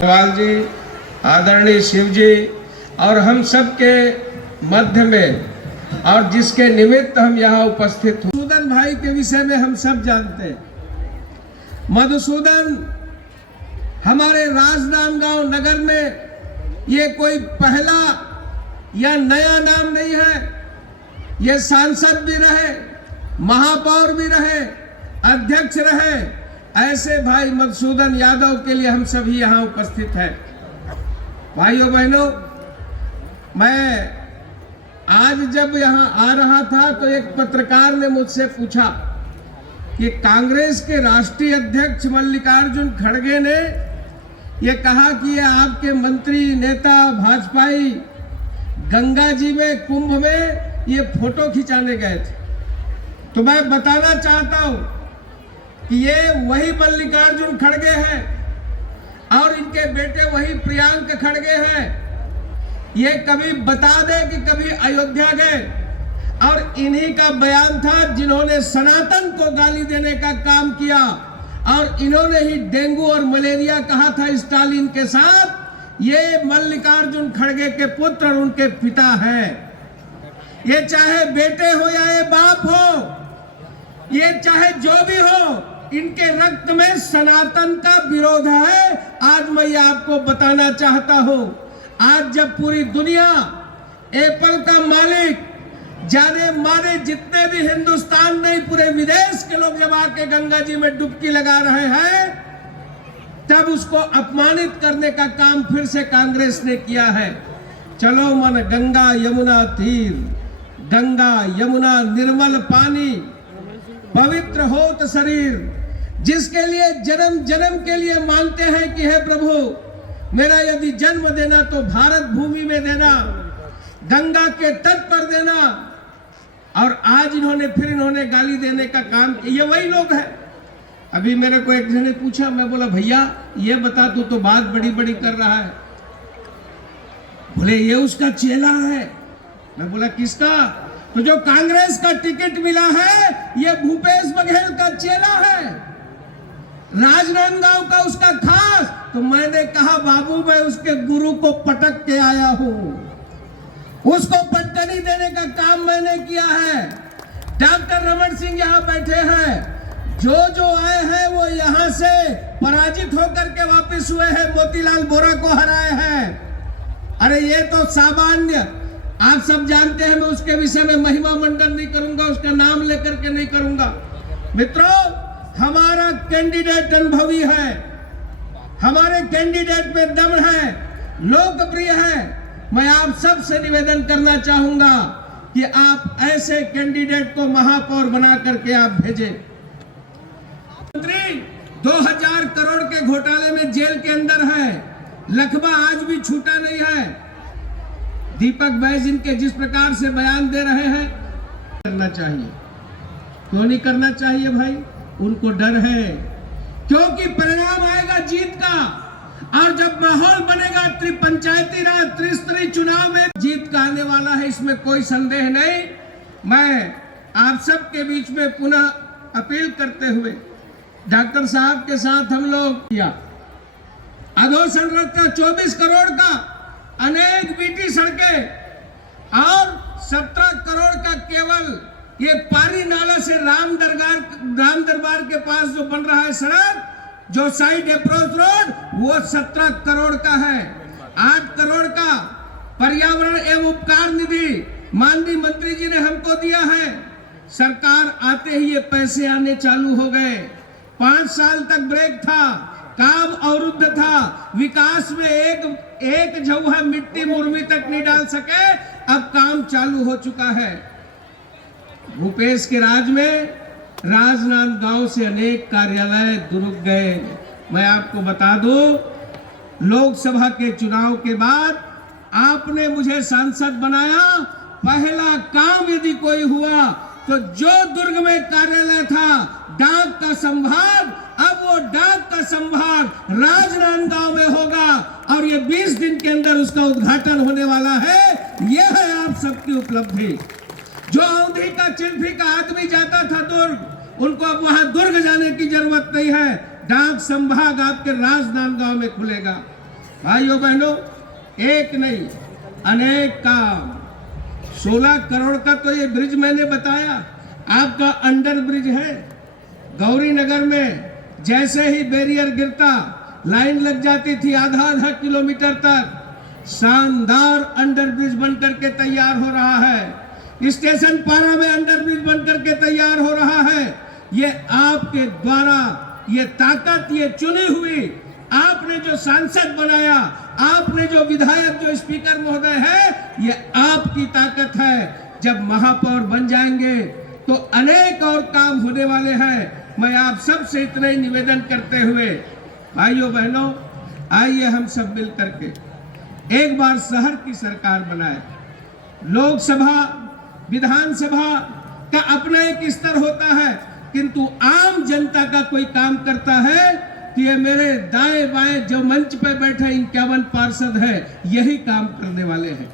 सवाल जी, आदरणीय शिव जी और हम सब के मध्य में और जिसके निमित्त हम यहाँ उपस्थित हुए, मधुसूदन भाई के विषय में हम सब जानते हैं। मधुसूदन हमारे राजनांदगांव नगर में ये कोई पहला या नया नाम नहीं है। ये सांसद भी रहे, महापौर भी रहे, अध्यक्ष रहे। ऐसे भाई मधुसूदन यादव के लिए हम सभी यहाँ उपस्थित हैं। भाइयों बहनों, मैं आज जब यहाँ आ रहा था तो एक पत्रकार ने मुझसे पूछा कि कांग्रेस के राष्ट्रीय अध्यक्ष मल्लिकार्जुन खड़गे ने ये कहा कि ये आपके मंत्री नेता भाजपाई गंगा जी में कुंभ में ये फोटो खिंचाने गए थे। तो मैं बताना चाहता हूं कि ये वही मल्लिकार्जुन खड़गे हैं और इनके बेटे वही प्रियांक खड़गे हैं। ये कभी बता दे कि कभी अयोध्या गए और इन्हीं का बयान था जिन्होंने सनातन को गाली देने का काम किया और इन्होंने ही डेंगू और मलेरिया कहा था स्टालिन के साथ। ये मल्लिकार्जुन खड़गे के पुत्र और उनके पिता हैं। ये चाहे बेटे हो या ये बाप हो, ये चाहे जो भी हो, इनके रक्त में सनातन का विरोध है। आज मैं ये आपको बताना चाहता हूं। आज जब पूरी दुनिया एप्पल का मालिक जाने माने जितने भी हिंदुस्तान नहीं पूरे विदेश के लोग जब आके गंगा जी में डुबकी लगा रहे हैं, तब उसको अपमानित करने का काम फिर से कांग्रेस ने किया है। चलो मन गंगा यमुना तीर, गंगा यमुना निर्मल पानी, पवित्र होत शरीर, जिसके लिए जन्म जन्म के लिए मांगते हैं कि हे प्रभु मेरा यदि जन्म देना तो भारत भूमि में देना, गंगा के तट पर देना। और आज इन्होंने गाली देने का काम, ये वही लोग हैं। अभी मेरे को एक जने पूछा, मैं बोला भैया ये बता तू तो बात बड़ी बड़ी कर रहा है। बोले ये उसका चेला है। मैं बोला किसका? तो जो कांग्रेस का टिकट मिला है ये भूपेश बघेल का चेला है, राजनांदगांव का उसका खास। तो मैंने कहा बाबू मैं उसके गुरु को पटक के आया हूं, उसको पटकनी देने का काम मैंने किया है। डॉक्टर रमन सिंह यहाँ बैठे हैं, जो आए हैं वो यहाँ से पराजित होकर के वापस हुए हैं, मोतीलाल वोरा को हराए हैं। अरे ये तो सामान्य, आप सब जानते हैं। मैं उसके विषय में महिमा मंडन नहीं करूंगा, उसका नाम लेकर के नहीं करूंगा। मित्रों, हमारा कैंडिडेट अनुभवी है, हमारे कैंडिडेट में दम है, लोकप्रिय है। मैं आप सब से निवेदन करना चाहूंगा कि आप ऐसे कैंडिडेट को महापौर बना करके आप भेजें। मंत्री 2000 करोड़ के घोटाले में जेल के अंदर है, लखबा आज भी छूटा नहीं है। दीपक बैज इनके जिस प्रकार से बयान दे रहे हैं, करना चाहिए। क्यों नहीं करना चाहिए भाई? उनको डर है, क्योंकि परिणाम आएगा जीत का। और जब माहौल बनेगा त्रिपंचायती राज त्रिस्तरीय चुनाव में जीत का आने वाला है, इसमें कोई संदेह नहीं। मैं आप सब के बीच में पुनः अपील करते हुए डॉक्टर साहब के साथ हम लोग किया अधोसंरचना 24 करोड़ का, अनेक बीटी सड़कें और 17 करोड़ का केवल ये पारी नाला से राम दरबार के पास जो बन रहा है सड़क, जो साइड अप्रोच रोड, वो 17 करोड़ का है। 8 करोड़ का पर्यावरण एवं उपकार निधि माननीय मंत्री जी ने हमको दिया है। सरकार आते ही ये पैसे आने चालू हो गए। 5 साल तक ब्रेक था, काम अवरुद्ध था, विकास में एक झौहा मिट्टी मुर्मी तक नहीं डाल सके, अब काम चालू हो चुका है। भूपेश के राज में राजनांदगांव से अनेक कार्यालय दुरुक गए। मैं आपको बता दूं, लोकसभा के चुनाव के बाद आपने मुझे सांसद बनाया। पहला काम यदि कोई हुआ तो जो दुर्ग में कार्यालय था डाक का संभाग, अब वो डाक का संभाग राजनांदगांव में होगा और ये 20 दिन के अंदर उसका उद्घाटन होने वाला है। यह है आप सबकी उपलब्धि। जो अवधि का चिल्फी का आदमी जाता था दुर्ग, उनको अब वहां दुर्ग जाने की जरूरत नहीं है। डाक संभाग आपके राजनांदगांव में खुलेगा। भाइयों बहनों, एक नहीं अनेक काम, 16 करोड़ का तो ये ब्रिज मैंने बताया, आपका अंडर ब्रिज है। गौरी नगर में जैसे ही बैरियर गिरता लाइन लग जाती थी आधा आधा किलोमीटर तक। शानदार अंडर ब्रिज बनकर के तैयार हो रहा है। स्टेशन पारा में अंडर ब्रिज बनकर के तैयार हो रहा है। ये आपके द्वारा, ये ताकत, ये चुनी हुई, आपने जो सांसद बनाया, आपने जो विधायक, जो स्पीकर महोदय है, ये आपकी ताकत है। जब महापौर बन जाएंगे तो अनेक और काम होने वाले हैं। मैं आप सब से इतना ही निवेदन करते हुए, भाइयों बहनों, आइए हम सब मिल करके एक बार शहर की सरकार बनाए। लोकसभा, विधानसभा का अपना एक स्तर होता है, किंतु आम जनता का कोई काम करता है कि ये मेरे दाएं बाएं जो मंच पे बैठे 51 पार्षद हैं, यही काम करने वाले हैं।